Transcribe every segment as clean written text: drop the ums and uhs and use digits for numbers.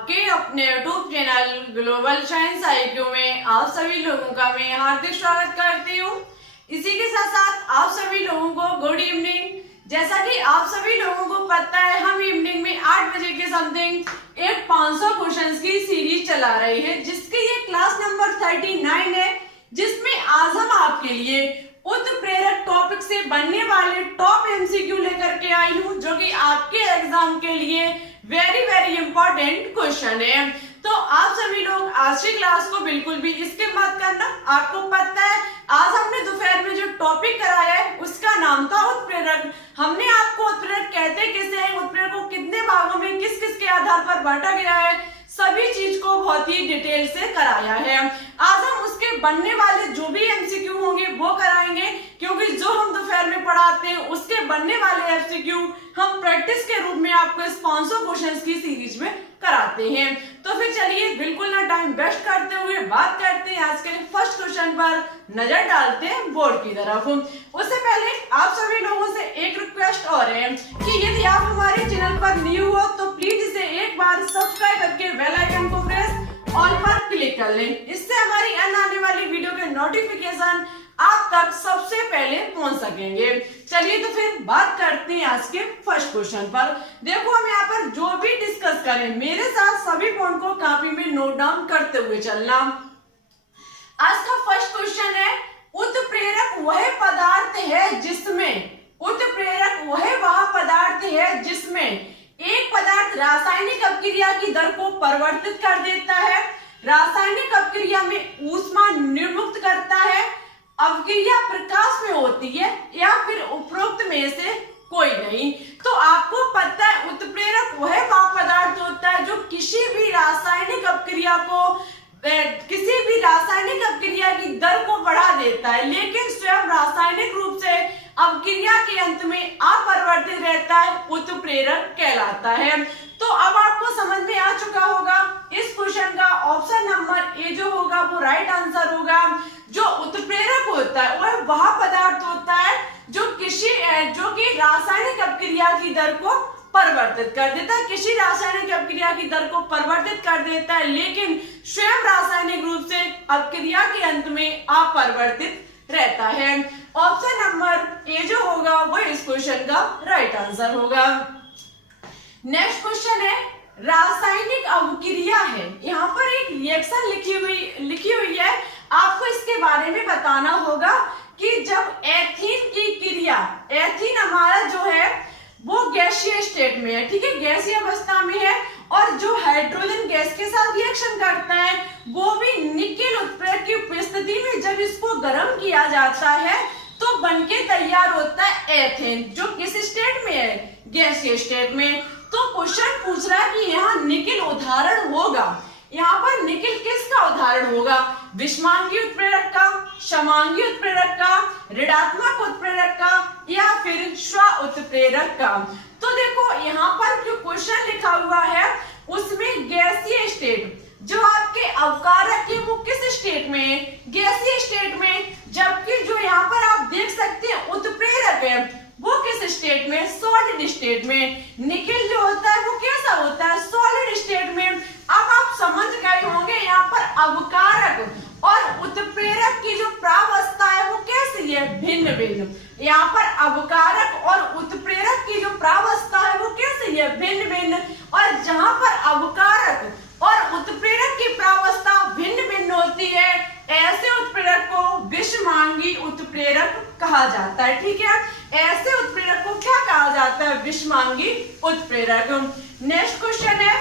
आपके अपने YouTube channel global science IQ में आप सभी लोगों का मैं हार्दिक स्वागत करती हूँ। इसी के साथ साथ आप सभी लोगों को गुड इवनिंग। जैसा कि आप सभी लोगों को पता है, हम इवनिंग में 8 बजे के समथिंग एक 500 क्वेश्चंस की सीरीज चला रही है, जिसकी ये क्लास नंबर 39 है, जिसमें आज हम आपके लिए उत्प्रेरक टॉपिक से बनने वाले टॉप MCQ लेकर के आई हूँ, जो कि आपके एग्जाम के लिए वेरी वेरी इंपॉर्टेंट क्वेश्चन है। तो आप सभी लोग आज की क्लास को बिल्कुल भी स्किप मत करना। आपको पता है, आज हमने दोपहर में जो टॉपिक कराया है उसका नाम था उत्प्रेरक। हमने आपको उत्प्रेरक कहते किसे हैं, उत्प्रेरक को कितने भागों में किस किस के आधार पर बांटा गया है, सभी चीज को बहुत ही डिटेल से कराया है। आज हम उसके बनने वाले जो भी MCQ होंगे वो कराएंगे, क्योंकि जो हम दोपहर में पढ़ाते हैं उसके बनने वाले MCQ हम प्रैक्टिस के रूप में आपको इस 500 क्वेश्चंस की सीरीज में कराते हैं। तो फिर चलिए बिल्कुल ना टाइम वेस्ट करते हुए बात करते हैं आज के फर्स्ट क्वेश्चन पर, नजर डालते हैं बोर्ड की तरफ। उससे पहले आप सभी लोगों से एक रिक्वेस्ट और है कि यदि आप हमारे चैनल पर न्यू हो तो प्लीज इसे एक बार सब्सक्राइब करके बेल आइकन को प्रेस ऑल पर क्लिक कर लें। इससे हमारी आने वाली वीडियो के नोटिफिकेशन आप तक सबसे पहले पहुंच सकेंगे। चलिए तो फिर बात करते हैं आज के फर्स्ट क्वेश्चन पर। देखो, हम यहाँ पर जो भी डिस्कस करें मेरे साथ सभी पॉइंट को कॉपी में नोट डाउन करते हुए चलना। आज का फर्स्ट क्वेश्चन है, उत्प्रेरक वह पदार्थ है जिसमें एक पदार्थ रासायनिक अपक्रिया की दर को परिवर्तित कर देता है, रासायनिक अपक्रिया में ऊष्मा निर्मुक्त करता है, अपक्रिया प्रकाश में होती है, या फिर उपरोक्त में से कोई नहीं। तो आपको पता है, उत्प्रेरक वह पदार्थ होता है जो किसी भी रासायनिक अपक्रिया की दर को बढ़ा देता है, लेकिन स्वयं रासायनिक रूप से अपक्रिया के अंत में अपरिवर्तित रहता है, उत्प्रेरक कहलाता है। तो अब आपको समझ में आ चुका होगा, इस क्वेश्चन का ऑप्शन नंबर ए जो होगा वो राइट आंसर होगा। जो उत्प्रेरक होता है वह पदार्थ होता है जो कि रासायनिक अपक्रिया की दर को परिवर्तित कर देता है, किसी रासायनिक अपक्रिया की दर को परिवर्तित कर देता है, लेकिन स्वयं रासायनिक रूप से अपक्रिया के अंत में अपरिवर्तित रहता है। ऑप्शन नंबर ए जो होगा वो इस क्वेश्चन का राइट आंसर होगा। नेक्स्ट क्वेश्चन है, रासायनिक अवक्रिया है, यहाँ पर एक रिएक्शन लिखी हुई है, आपको इसके बारे में बताना होगा कि जब एथीन हमारा जो है वो गैसीय स्टेट में है, ठीक है, गैसीय अवस्था में है, और जो हाइड्रोजन गैस के साथ रिएक्शन करता है वो भी निकेल उत्प्रेरक की उपस्थिति में जब इसको गर्म किया जाता है तो बनके तैयार होता है एथेन, जो किस स्टेट में है, गैसीय स्टेट में। तो क्वेश्चन पूछ रहा है कि यहाँ निकेल उदाहरण होगा, यहाँ पर निकेल किसका उदाहरण होगा, विषमांगी उत्प्रेरक का, समांगी उत्प्रेरक का, ऋणात्मक उत्प्रेरक का, या फिर स्व उत्प्रेरक का। तो देखो, यहाँ पर जो क्वेश्चन लिखा हुआ है उसमें गैसीय स्टेट, जो आपके अवकारक है वो किस स्टेट में है, गैसीय स्टेट में, जबकि जो यहाँ पर आप देख सकते हैं उत्प्रेरक है वो किस स्टेट में, सॉलिड स्टेट में। निकेल जो होता है वो कैसा होता है, सॉलिड स्टेट में। अब आप समझ गए होंगे यहाँ पर अवकारक और उत्प्रेरक की जो प्रावस्था है वो कैसी है, भिन्न भिन्न। यहाँ पर अवकारक और उत्प्रेरक की जो प्रावस्था है वो कैसी है, भिन्न भिन्न। और जहां पर अवकारक और उत्प्रेरक की प्रावस्था भिन्न भिन्न होती है, ऐसे उत्प्रेरक को विषमांगी उत्प्रेरक कहा जाता है, ठीक है। ऐसे उत्प्रेरक को क्या कहा जाता है, विषमांगी उत्प्रेरक। नेक्स्ट क्वेश्चन है,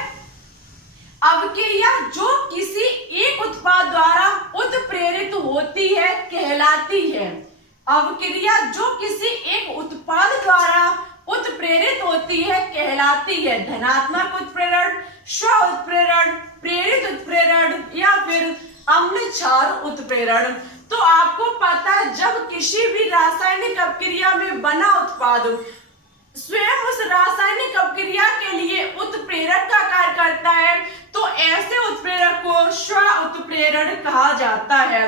अवक्रिया जो किसी एक उत्पाद द्वारा उत्प्रेरित होती है कहलाती है, अवक्रिया जो किसी एक उत्पाद द्वारा उत्प्रेरित होती है कहलाती है धनात्मक उत्प्रेरण, स्व उत्प्रेरण, प्रेरित उत्प्रेरण, या फिर अम्ल क्षार उत्प्रेरण। तो आपको पता है, जब किसी भी रासायनिक अपक्रिया में बना उत्पाद स्वयं उस रासायनिक अपक्रिया के लिए उत्प्रेरक का कार्य करता है तो ऐसे उत्प्रेरक को स्व उत्प्रेरण कहा जाता है।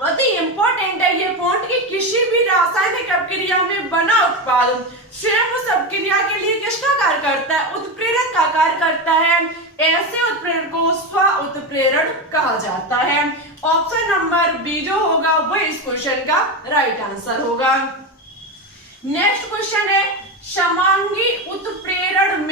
बहुत ही इंपॉर्टेंट है ये पॉइंट कि किसी भी रासायनिक अपक्रिया में बना उत्पाद स्वयं उस अपक्रिया के लिए किसका कार्य करता है, उत्प्रेरक का कार्य करता है। ऐसे उत्प्रेरक को स्व उत्प्रेरण कहा जाता है। ऑप्शन नंबर बी जो होगा वो इस क्वेश्चन का राइट आंसर होगा। नेक्स्ट क्वेश्चन है समांगी उत्प्रेरण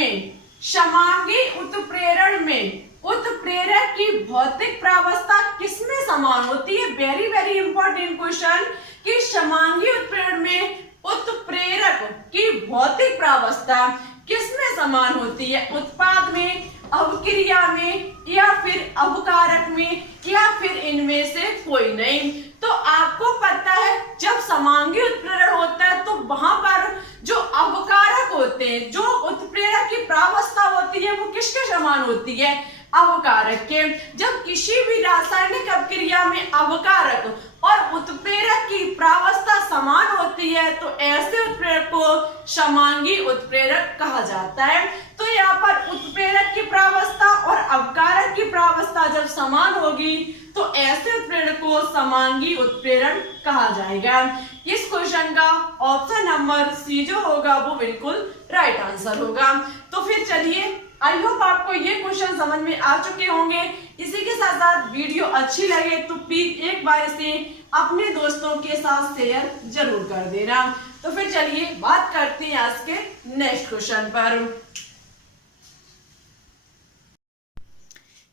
में उत्प्रेरक की भौतिक प्रावस्था किसमें समान होती है। वेरी वेरी इंपॉर्टेंट क्वेश्चन कि समांगी उत्प्रेरण में उत्प्रेरक की भौतिक प्रावस्था किसमें समान होती है, उत्पाद में, अवक्रिया में या फिर अवकारक में या फिर इनमें से कोई नहीं। तो आपको पता है जब समांगी उत्प्रेरण होता है तो वहां पर जो अवकारक होते हैं, जो उत्प्रेरक की प्रावस्था होती है वो किसके समान होती है, अवकारक के। जब किसी भी रासायनिक अपक्रिया में अवकारक और उत्प्रेरक की प्रावस्था समान होती है तो ऐसे उत्प्रेरक को समांगी उत्प्रेरक कहा जाता है। तो यहाँ पर उत्प्रेरक की प्रावस्था और अवकारक की प्रावस्था जब समान होगी तो ऐसे उत्प्रेरक को समांगी उत्प्रेरण कहा जाएगा। इस क्वेश्चन का ऑप्शन नंबर सी जो होगा वो बिल्कुल राइट आंसर होगा। तो फिर चलिए, आई होप आपको ये क्वेश्चन समझ में आ चुके होंगे। इसी के साथ साथ वीडियो अच्छी लगे तो प्लीज एक बार इसे अपने दोस्तों के साथ शेयर जरूर कर देना। तो फिर चलिए बात करते हैं आज के नेक्स्ट क्वेश्चन पर।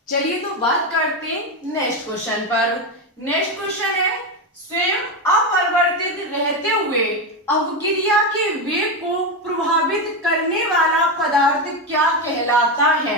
चलिए तो बात करते हैं नेक्स्ट क्वेश्चन पर। नेक्स्ट क्वेश्चन है स्वयं अपरिवर्तित रहते हुए अवक्रिया के वेग को प्रभावित करने वाला पदार्थ क्या कहलाता है।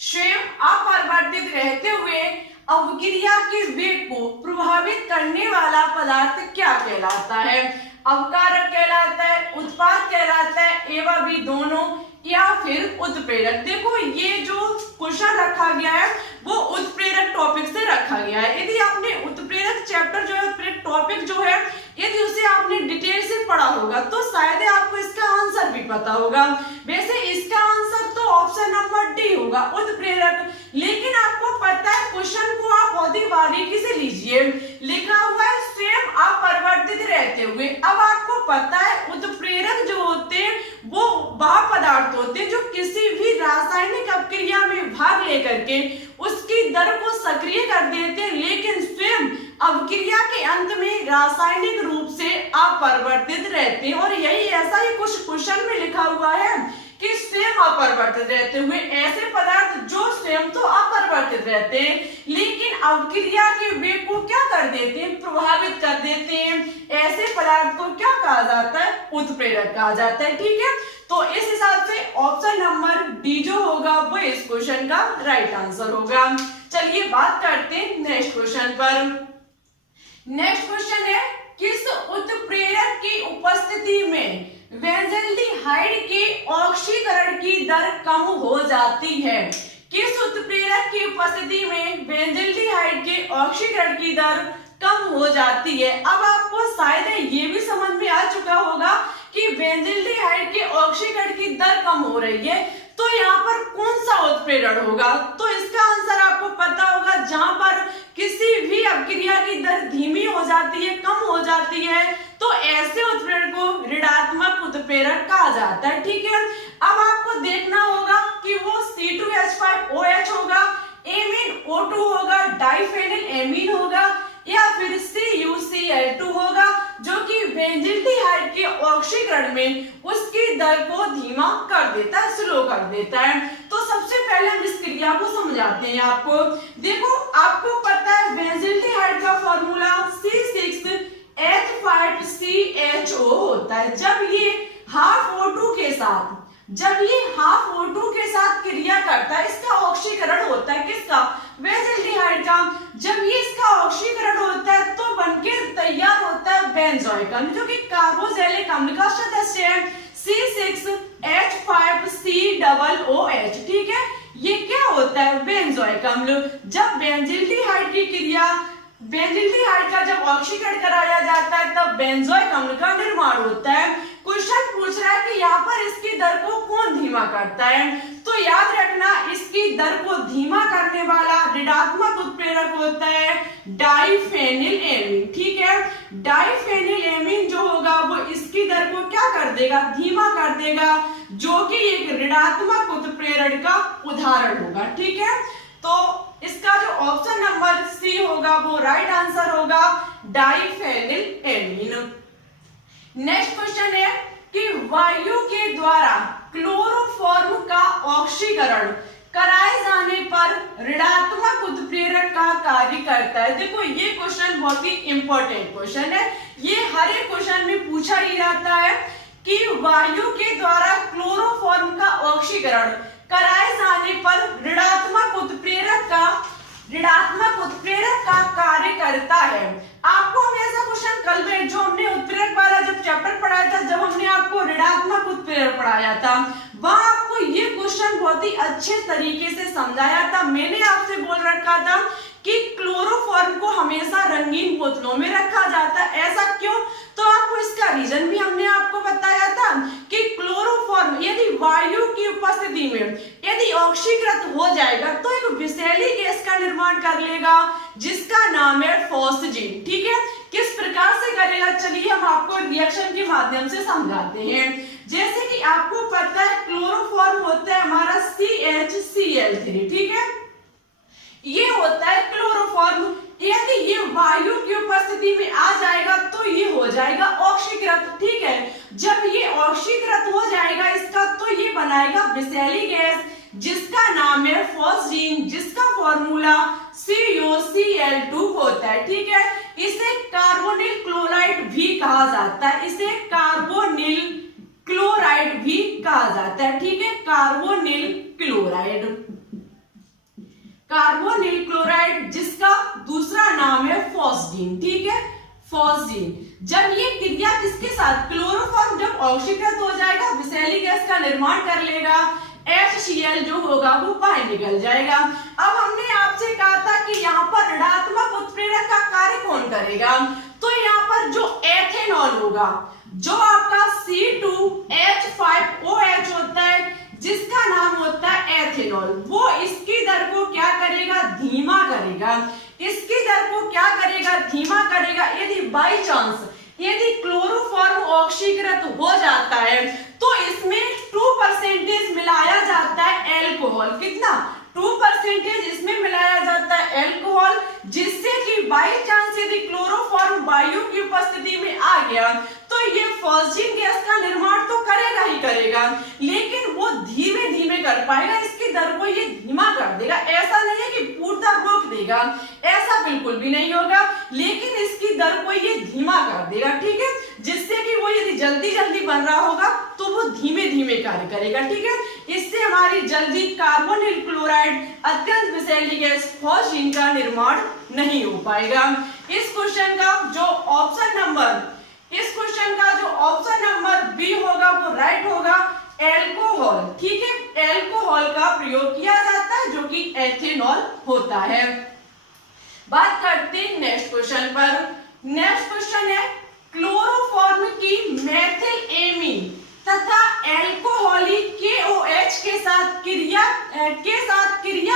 स्वयं अपरिवर्तित रहते हुए अवक्रिया के वेग को प्रभावित करने वाला पदार्थ क्या कहलाता है, अवकारक कहलाता है, उत्पाद कहलाता है, एवं भी दोनों या फिर उत्प्रेरक। देखो ये जो क्वेश्चन रखा गया है वो उत्प्रेरक टॉपिक से रखा गया है। यदि आपने उत्प्रेरक चैप्टर जो है, उत्प्रेरक टॉपिक जो है, यदि उसे आपने डिटेल से पढ़ा होगा तो शायद आपको इसका आंसर भी पता होगा। वैसे इसका आंसर तो ऑप्शन नंबर डी होगा, उत्प्रेरक। लेकिन आपको पता है क्वेश्चन को आप बहुत ही बारीकी से लीजिए, लिखा हुआ है स्वयं अपरिवर्तित रहते हुए। अब आपको पता है उत्प्रेरक जो होते हैं वो वह पदार्थ होते हैं जो किसी भी रासायनिक अपक्रिया में भाग लेकर के उसकी दर को सक्रिय कर देते हैं, लेकिन स्वयं अपक्रिया के अंत में रासायनिक रूप से अपरिवर्तित रहते हैं। और यही ऐसा ही कुछ क्वेश्चन में लिखा हुआ है कि स्वयं अपरिवर्तित रहते हुए ऐसे पदार्थ जो स्वयं तो अपरिवर्तित रहते हैं लेकिन अवक्रिया के वेग को क्या कर देते हैं, प्रभावित कर देते हैं। ऐसे पदार्थ को क्या कहा जाता है, उत्प्रेरक कहा जाता है। ठीक है, तो इस हिसाब से ऑप्शन नंबर डी जो होगा वो इस क्वेश्चन का राइट आंसर होगा। चलिए बात करते हैं नेक्स्ट क्वेश्चन पर। नेक्स्ट क्वेश्चन है किस उत्प्रेरक की उपस्थिति में बेंजल्डिहाइड के ऑक्सीकरण की दर कम हो जाती है। किस उत्प्रेरक की उपस्थिति में बेंजल्डिहाइड के ऑक्सीकरण की दर कम हो जाती है। अब आपको शायद ये भी समझ में आ चुका होगा कि बेंजल्डिहाइड के ऑक्सीकरण की दर कम हो रही है तो यहाँ पर कौन सा उत्प्रेरण होगा। तो इसका आंसर आपको पता होगा, जहां पर किसी भी अपक्रिया की दर धीमी हो जाती है, कम हो जाती है, तो ऐसे उत्प्रेरण को ऋणात्मक उत्प्रेरक कहा जाता है। ठीक है, अब आपको देखना होगा कि वो C2H5OH होगा, एमीन O2 होगा, डाइफेनिल एमीन होगा या फिर CuCl2 होगा, जो कि बेंजल्डिहाइड के ऑक्सीकरण में उसकी दर को धीमा कर देता है, स्लो कर देता है। तो सबसे पहले हम इस क्रिया को समझाते हैं आपको। देखो आपको पता है बेंजल्डिहाइड का फॉर्मूला C6H5CHO होता है। जब ये हाफ O2 के साथ क्रिया करता है, इसका ऑक्सीकरण होता है किसका, बेंजल्डिहाइड का। जब ये इसका ऑक्सीकरण होता है तो बनके तैयार होता है बेंजोइक अम्ल, जो कि कार्बोक्सिलिक अम्ल का सदस्य है C6H5COOH। ठीक है, ये क्या होता है, बेंजोइक अम्ल। जब बेंजल्डिहाइड का जब ऑक्सीकरण कराया जाता है तब बेंजोइक अम्ल का निर्माण होता है। क्वेश्चन पूछ रहा है कि यहाँ पर इसकी दर को कौन धीमा करता है, तो याद रखना इसकी दर को धीमा करने वाला ऋणात्मक उत्प्रेरक होता है डाइफेनिल एमीन। ठीक डाइफेनिलएमीन जो होगा वो इसकी दर को क्या कर देगा, धीमा कर देगा, जो कि एक ऋणात्मक उत्प्रेरण का उदाहरण होगा। ठीक है, तो इसका जो ऑप्शन नंबर सी होगा वो राइट आंसर होगा, डाइफेनिलएमीन। नेक्स्ट क्वेश्चन है कि वायु के द्वारा क्लोरोफॉर्म का ऑक्सीकरण कराए जाने पर ऋणात्मक उत्प्रेरक का कार्य करता है। देखो ये क्वेश्चन बहुत ही इंपॉर्टेंट क्वेश्चन है, ये हर एक क्वेश्चन में पूछा ही जाता है कि वायु के द्वारा क्लोरोफॉर्म का ऑक्सीकरण कराए जाने पर ऋणात्मक उत्प्रेरक का कार्य करता है। आपको हम ऐसा क्वेश्चन कल में जो हमने उत्प्रेरक वाला जब चैप्टर पढ़ाया था, जब हमने आपको ऋणात्मक उत्प्रेरक पढ़ाया था, वहां आपको ये क्वेश्चन बहुत ही अच्छे तरीके से समझाया था। मैंने आपसे बोल रखा था कि क्लोरोफॉर्म को हमेशा रंगीन बोतलों में रखा जाता है। ऐसा क्यों? तो आपको इसका रीजन भी हमने आपको बताया था कि क्लोरोफॉर्म यदि वायु की उपस्थिति में यदि ऑक्सीकृत हो जाएगा तो एक विषैली गैस का निर्माण कर लेगा जिसका नाम है फॉस्जीन। ठीक है, किस प्रकार से करेगा, चलिए हम आपको रिएक्शन के माध्यम से समझाते हैं। जैसे कि आपको पता है क्लोरोफॉर्म होता है हमारा CHCl3। ठीक है, ये होता है क्लोरोफॉर्म। यदि ये वायु की उपस्थिति में आ जाएगा तो ये हो जाएगा ऑक्सीकृत। ठीक है, जब ये ऑक्सीकृत हो जाएगा इसका तो ये बनाएगा विषैली गैस जिसका नाम है फॉस्जीन, जिसका फॉर्मूला COCl2 होता है। ठीक है, इसे कार्बोनिल क्लोराइड भी कहा जाता है, इसे कार्बोनिल क्लोराइड भी कहा जाता है। ठीक है, कार्बोनिल क्लोराइड जिसका दूसरा नाम है फॉस्जीन। ठीक है, फॉस्जीन। जब ये क्रिया किसके साथ, क्लोरोफॉर्म जब ऑक्सीकृत हो जाएगा विषैली गैस का निर्माण कर लेगा, HCl जो होगा वो बाहर निकल जाएगा। अब हमने आपसे कहा था कि यहाँ पर ऋणात्मक उत्प्रेरक का कार्य कौन करेगा, तो यहाँ पर जो एथेनॉल होगा, जो आपका C2H5OH होता है जिसका नाम होता है एथेनॉल, वो इसकी दर को क्या करेगा, धीमा करेगा। इसकी दर को क्या करेगा, धीमा करेगा। यदि बाई चांस यदि क्लोरोफॉर्म ऑक्सीकृत हो जाता है तो इसमें 2% मिलाया जाता है एल्कोहल। कितना, 2% इसमें मिलाया जाता है एल्कोहल, जिससे कि बाई चांस यदि क्लोरोफॉर्म वायु की उपस्थिति में आ गया तो ये फॉस्जीन गैस का निर्माण तो करेगा ही करेगा, लेकिन वो धीमे धीमे कर पाएगा, इसकी दर को ये धीमा कर देगा। ऐसा नहीं है कि पूर्णतः रोक देगा, ऐसा बिल्कुल भी नहीं होगा, लेकिन इसकी दर को ये धीमा कर देगा। ठीक है, जिससे कि वो यदि जल्दी जल्दी बन रहा होगा तो वो धीमे धीमे कार्य करेगा। ठीक है, इससे हमारी जल्दी कार्बोनिल क्लोराइड अत्यंत विषैली गैस फॉस्जीन का निर्माण नहीं हो पाएगा। इस क्वेश्चन का जो ऑप्शन नंबर बी होगा वो राइट होगा, एल्कोहल। ठीक है, एल्कोहल का प्रयोग किया जाता है जो कि एथेनॉल होता है। बात करते हैं नेक्स्ट क्वेश्चन पर। नेक्स्ट क्वेश्चन है क्लोरोफॉर्म की मेथिलेमीन तथा एल्कोहलिक KOH के साथ क्रिया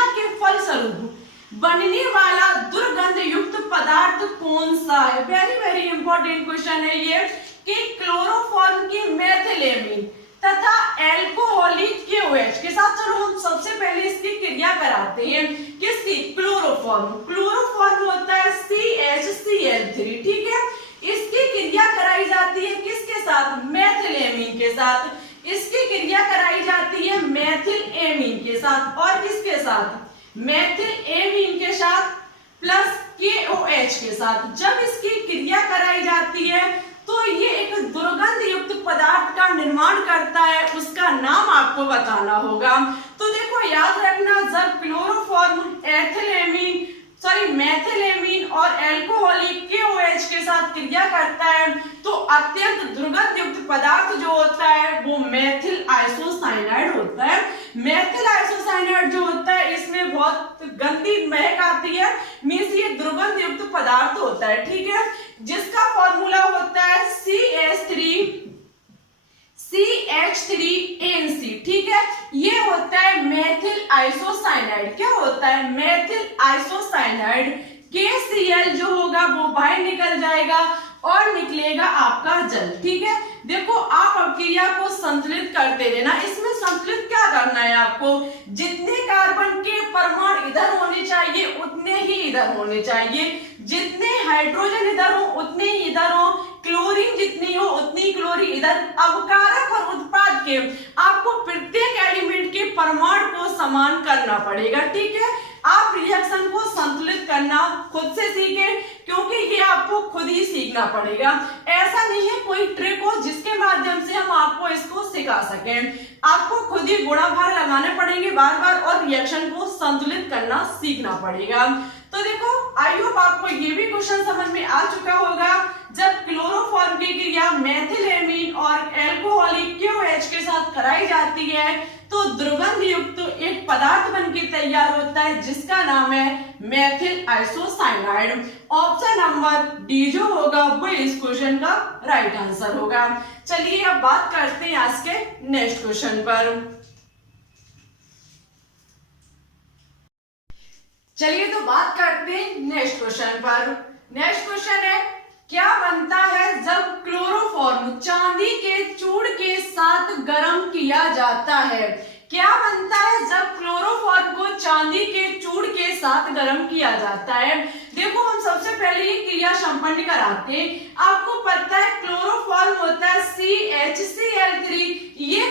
के फलस्वरूप बनने वाला दुर्गंध युक्त पदार्थ कौन सा है। वेरी वेरी इंपॉर्टेंट क्वेश्चन है ये कि क्लोरोफॉर्म की मेथिलेमीन तथा एल्कोहलिक KOH के साथ, चलो हम सबसे पहले इसकी क्रिया कराते हैं। किसकी, क्लोरोफॉर्म होता है CHCl3। ठीक है, इसकी क्रिया कराई जाती है किसके साथ, मेथिलेमीन के साथ। इसकी क्रिया कराई जाती है मेथिलेमीन के साथ और किसके साथ, मेथिलेमीन के साथ प्लस KOH के साथ। जब इसकी क्रिया कराई जाती है तो ये एक दुर्गंध युक्त पदार्थ का निर्माण करता है, उसका नाम आपको बताना होगा। तो देखो याद रखना, जब क्लोरोफॉर्म मेथिलेमीन और एल्कोहलिक KOH के साथ क्रिया करता है तो अत्यंत दुर्गंध युक्त पदार्थ जो होता है वो मेथिल आइसोसाइनाइड होता है। मेथिल आइसोसाइनाइड जो होता है इसमें बहुत गंदी महक आती है, मींस ये दुर्गंध युक्त पदार्थ होता है। ठीक है, जिसका फॉर्मूला होता है CH3NC। ठीक है, ये होता है मेथिल आइसोसाइनाइड। क्या होता है, मेथिल आइसोसाइनाइड। KCl जो होगा वो बाहर निकल जाएगा और निकलेगा आपका जल। ठीक है, देखो आप अभिक्रिया को संतुलित करते रहना। इसमें संतुलित क्या करना है आपको, जितने कार्बन के परमाणु इधर होने चाहिए उतने ही इधर होने चाहिए, जितने हाइड्रोजन इधर हो उतने ही इधर हो, क्लोरीन जितनी हो उतनी क्लोरीन इधर। अवकारक और उत्पाद के आपको प्रत्येक एलिमेंट के परमाणु को समान करना पड़ेगा। ठीक है, आप रिएक्शन को संतुलित करना खुद से सीखें, क्योंकि ये आपको खुद ही सीखना पड़ेगा। ऐसा नहीं है कोई ट्रिक हो जिसके माध्यम से हम आपको इसको सिखा सकें। आपको खुद ही गुणा भाग लगाने पड़ेंगे बार बार और रिएक्शन को संतुलित करना सीखना पड़ेगा। तो देखो, आई होप आपको ये भी क्वेश्चन समझ में आ चुका होगा। जब क्लोरोफॉर्म की क्रिया मेथिलेमीन और एल्कोहलिक QH के साथ कराई जाती है तो दुर्गंध युक्त एक पदार्थ बनके तैयार होता है जिसका नाम है methyl isocyanide. Option number D जो होगा वो इस क्वेश्चन का राइट आंसर होगा। चलिए अब बात करते हैं आज के नेक्स्ट क्वेश्चन पर। चलिए तो बात करते हैं नेक्स्ट क्वेश्चन पर। नेक्स्ट क्वेश्चन है, क्या बनता है जब क्लोरोफॉर्म चांदी के चूड़ के साथ गर्म किया जाता है? क्या बनता है जब क्लोरोफॉर्म को चांदी के चूड़ के साथ गर्म किया जाता है? देखो, हम सबसे पहले ये क्रिया संपन्न कराते हैं। आपको पता है क्लोरोफॉर्म होता है CHCl3। ये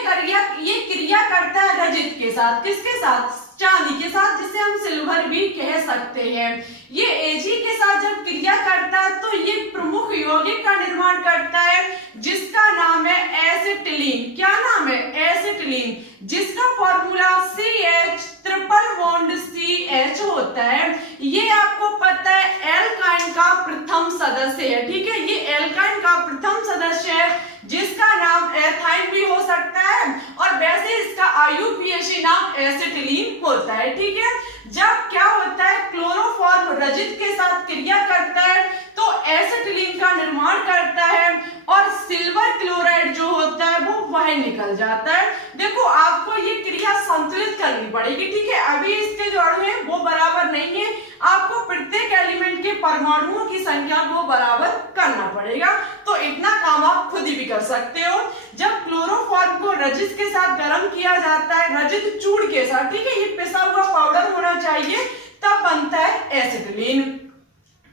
क्रिया करता है रजत के साथ। किसके साथ? चांदी के साथ, जिसे हम सिल्वर भी कह सकते हैं। ये Ag के साथ जब क्रिया करता है तो ये प्रमुख यौगिक का निर्माण करता है जिसका नाम है एसिटिलीन। क्या नाम है? एसिटिलीन, जिसका formula CH triple bond CH होता है। ये आपको पता है एल्काइन का प्रथम सदस्य है। ठीक है, ये एल्काइन का प्रथम सदस्य है जिसका नाम एथाइन भी हो सकता है और वैसे इसका IUPAC नाम एसिटिलीन होता है। ठीक है, जब क्या होता है क्लोरोफॉर्म रजत के साथ क्रिया करता है तो एसिटिलीन का निर्माण करता है और सिल्वर क्लोराइड जो होता है वो बाहर निकल जाता है। देखो, आपको ये क्रिया संतुलित करनी पड़ेगी। ठीक है, अभी इसके जो अणु है वो बराबर नहीं है, आपको प्रत्येक एलिमेंट के परमाणुओं की संख्या को बराबर करना पड़ेगा। तो इतना काम आप खुद ही भी कर सकते हो। जब क्लोरोफॉर्म को रजत के साथ गर्म किया जाता है, रजत चूड़ के साथ, ठीक है, ये पिसा हुआ पाउडर होना चाहिए, तब बनता है एसिटिलीन।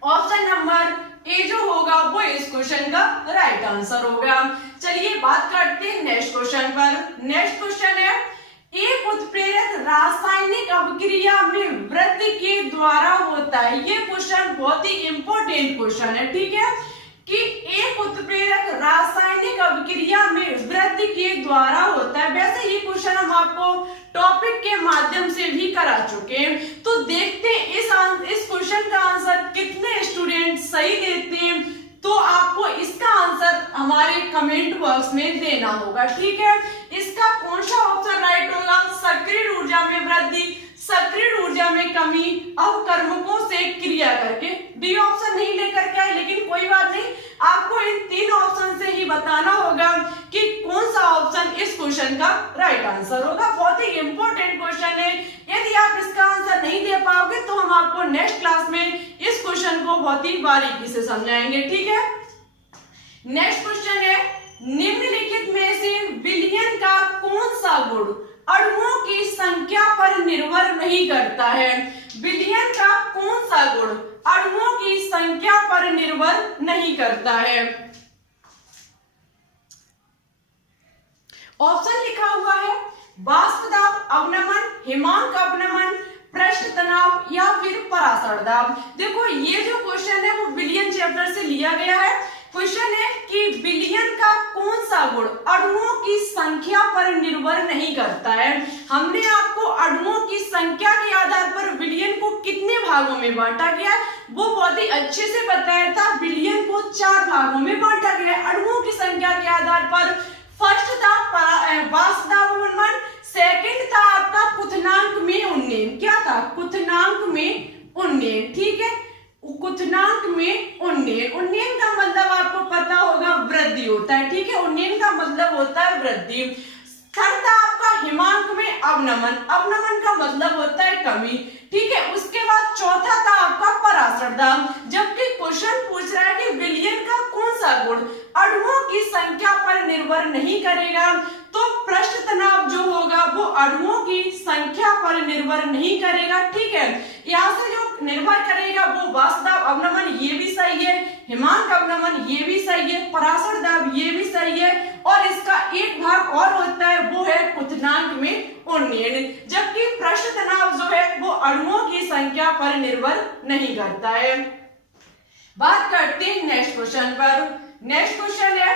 ऑप्शन नंबर ए जो होगा वो इस क्वेश्चन का राइट आंसर होगा। चलिए बात करते हैं नेक्स्ट क्वेश्चन पर। नेक्स्ट क्वेश्चन है, एक उत्प्रेरक रासायनिक अभिक्रिया में वृद्धि के द्वारा होता है। ये क्वेश्चन बहुत ही इंपॉर्टेंट क्वेश्चन है। ठीक है, कि एक उत्प्रेरक रासायनिक अभिक्रिया में वृद्धि के द्वारा होता है। वैसे ये क्वेश्चन हम आपको टॉपिक के माध्यम से भी करा चुके हैं। तो देखते हैं इस क्वेश्चन का आंसर कितने स्टूडेंट सही देते हैं। तो आपको इसका आंसर हमारे कमेंट बॉक्स में देना होगा। ठीक है, इसका कौन सा ऑप्शन राइट होगा? सक्रिय ऊर्जा में वृद्धि, सक्रिय ऊर्जा में कमी, अवकर्मकों से क्रिया करके। डी ऑप्शन नहीं लेकर के आए, लेकिन कोई बात नहीं, आपको इन तीन ऑप्शन से ही बताना होगा कि कौन सा ऑप्शन इस क्वेश्चन का राइट आंसर होगा। बहुत ही इंपॉर्टेंट क्वेश्चन है। यदि आप इसका आंसर नहीं दे पाओगे तो हम आपको नेक्स्ट क्लास में इस क्वेश्चन को बहुत ही बारीकी से समझाएंगे। ठीक है, नेक्स्ट क्वेश्चन है, निम्नलिखित में से विलयन का कौन सा गुण अणुओं की संख्या पर निर्भर नहीं करता है? विलयन का कौन सा गुण अणुओं की संख्या पर निर्भर नहीं करता है? ऑप्शन लिखा हुआ है वाष्प दाब अवनमन, हिमांक अवनमन, पृष्ठ तनाव या फिर पराशर दाब। देखो, ये जो क्वेश्चन है वो विलयन चैप्टर से लिया गया है। क्वेश्चन है कि विलयन का कौन सा गुण अणुओं की संख्या पर निर्भर नहीं करता है। हमने आपको अणुओं की संख्या के आधार पर विलयन को कितने भागों में बांटा गया है वो बहुत ही अच्छे से बताया था। विलयन को 4 भागों में बांटा गया है अणुओं की संख्या के आधार पर। फर्स्ट था वाष्प दाब अवनमन, सेकंड था आपका क्वथनांक में उन्नयन। क्या था? क्वथनांक में उन्नयन। ठीक है, क्वथनांक में उन्नयन। उन्नयन का मतलब आपको पता होगा वृद्धि होता है। ठीक है, उन्नयन का मतलब होता है वृद्धि। थर्ड था आपका हिमांक में अवनमन, अवनमन का मतलब होता है कमी। ठीक है, उसके बाद चौथा था आपका पराशर दाब। जबकि क्वेश्चन पूछ रहा है कि विलयन का कौन सा गुण अणुओं की संख्या पर निर्भर नहीं करेगा? तो पृष्ठ तनाव जो होगा वो अणुओं की संख्या पर निर्भर नहीं करेगा। ठीक है, यहाँ से जो निर्भर करेगा वो वाष्पदाब अवनमन, ये भी सही है, हिमांक अवनमन, ये भी सही है, पराशर दाब, ये भी सही है, और इसका एक भाग और होता है वो है क्वथनांक में उन्नयन, जबकि पृष्ठ तनाव जो है वो अणुओं की संख्या पर निर्भर नहीं करता है। बात करते हैं नेक्स्ट क्वेश्चन पर। नेक्स्ट क्वेश्चन है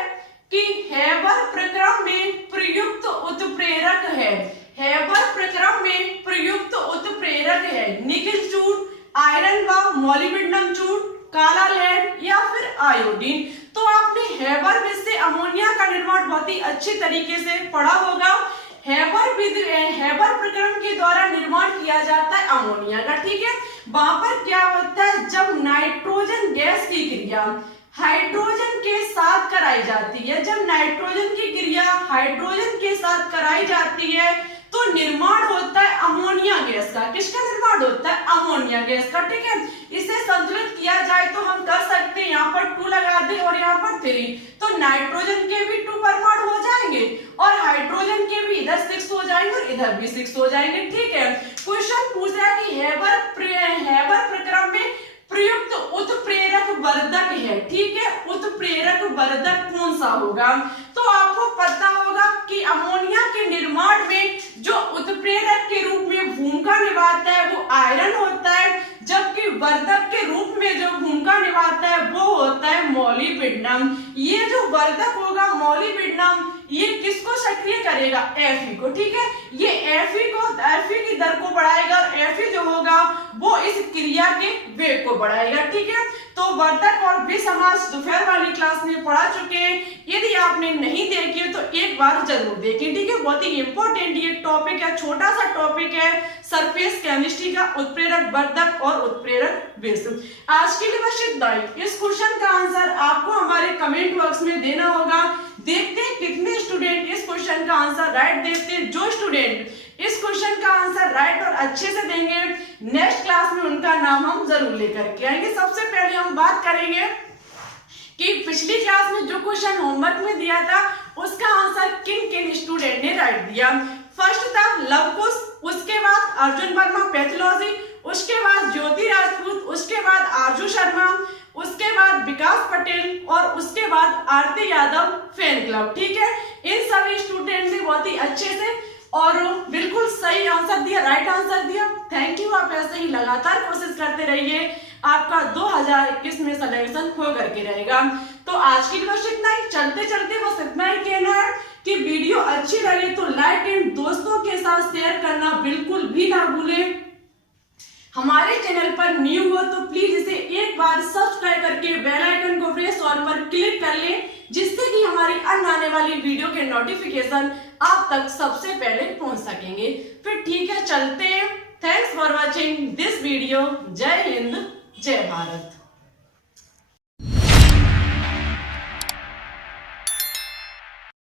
कि हेबर प्रक्रम में प्रयुक्त उत्प्रेरक है, हेबर प्रक्रम में प्रयुक्त उत्प्रेरक है निकेल चूर्ण, आयरन व मॉलिब्डेनम चूर्ण, काला लेड या फिर आयोडीन। तो आपने हेबर में से अमोनिया का निर्माण बहुत ही अच्छी तरीके से पढ़ा होगा। हेबर प्रक्रम के द्वारा निर्माण किया जाता है अमोनिया का। ठीक है, वहां पर क्या होता है, जब नाइट्रोजन गैस की क्रिया हाइड्रोजन के साथ कराई जाती है, जब नाइट्रोजन की क्रिया हाइड्रोजन के साथ कराई जाती है तो निर्माण होता है अमोनिया गैस का। किसका निर्माण होता है? अमोनिया गैस का। ठीक है, इसे संतुलित किया जाए तो हम कर सकते हैं, यहाँ पर 2 लगा दे और यहाँ पर 3, तो नाइट्रोजन के भी 2 परमाणु हो जाएंगे और हाइड्रोजन के भी इधर 6 हो जाएंगे और इधर भी 6 हो जाएंगे। ठीक है, क्वेश्चन पूछ रहा है कि हेबर प्रक्रम में प्रयुक्त उत्प्रेरक वर्धक है। ठीक है, उत्प्रेरक वर्धक कौन सा होगा? तो आपको पता होगा कि अमोनिया के निर्माण में जो उत्प्रेरक के रूप में भूमिका निभाता है वो आयरन होता है, जबकि वर्धक के रूप में जो भूमिका निभाता है वो होता है मॉलिब्डेनम। ये जो वर्धक होगा मॉलिब्डेनम, ये किसको सक्रिय करेगा? Fe को। ठीक है, ये Fe की दर को बढ़ाएगा और Fe जो होगा वो इस क्रिया के वेग को बढ़ाएगा। ठीक है, तो वर्धक और विसमास दोपहर वाली क्लास में पढ़ा चुके हैं, यदि आपने नहीं देखी है तो एक बार जरूर देखें। ठीक है, बहुत ही इंपॉर्टेंट ये टॉपिक है, छोटा सा टॉपिक है सरफेस केमिस्ट्री का, उत्प्रेरक वर्धक और उत्प्रेरक विष। आज के लिए बस इतना ही। इस क्वेश्चन का आंसर आपको हमारे कमेंट बॉक्स में देना होगा। देखते हैं कितने स्टूडेंट इस क्वेश्चन का आंसर राइट देते हैं। जो स्टूडेंट इस क्वेश्चन का आंसर राइट और अच्छे से देंगे, नेक्स्ट क्लास में उनका नाम हम जरूर लेकर के आएंगे। सबसे पहले हम बात करेंगे कि पिछली क्लास में जो क्वेश्चन होमवर्क में दिया था उसका आंसर किन किन स्टूडेंट ने राइट दिया। फर्स्ट था लवकुश, उसके बाद अर्जुन वर्मा पैथोलॉजी, उसके बाद ज्योति राजपूत, उसके बाद आरजू शर्मा, उसके बाद विकास पटेल और उसके बाद आरती यादव फैन क्लब। ठीक है, इन सभी स्टूडेंट ने बहुत ही अच्छे से और बिल्कुल सही आंसर दिया, राइट आंसर दिया। थैंक यू, आप ऐसे ही लगातार कोशिश करते रहिए, आपका 2021 में सिलेक्शन हो करके रहेगा। तो आज की बस इतना ही, चलते चलते बस इतना ही कहना है कि वीडियो अच्छी लगे तो लाइक एंड दोस्तों के साथ शेयर करना बिल्कुल भी ना भूलें। हमारे चैनल पर न्यू हो तो प्लीज इसे एक बार सब्सक्राइब करके बेल आइकन को प्रेस ऑल पर क्लिक कर लें, जिससे कि हमारी अन्य आने वाली वीडियो के नोटिफिकेशन आप तक सबसे पहले पहुंच सकेंगे। फिर ठीक है, चलते हैं। Thanks for watching this video. जय हिंद, जय भारत।